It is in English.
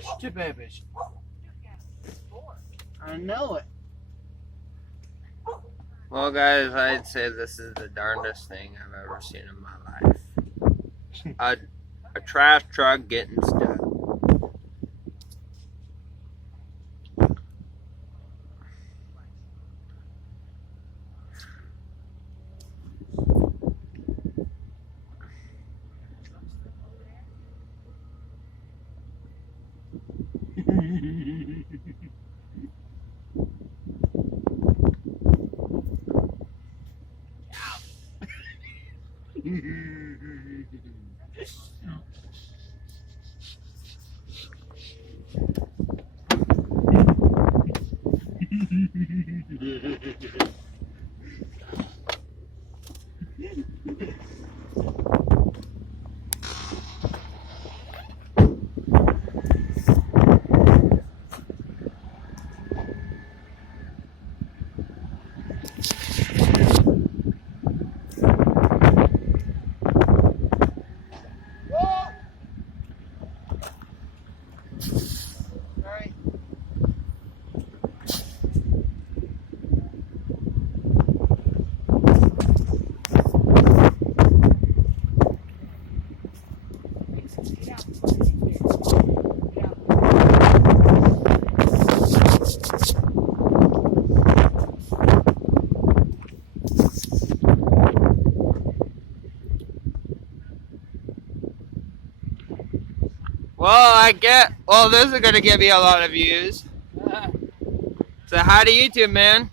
used to, babies. I know it. Well, guys, I'd say this is the darndest thing I've ever seen in my life. A trash truck getting stuck. Well, this is gonna give me a lot of views. So, howdy YouTube, man.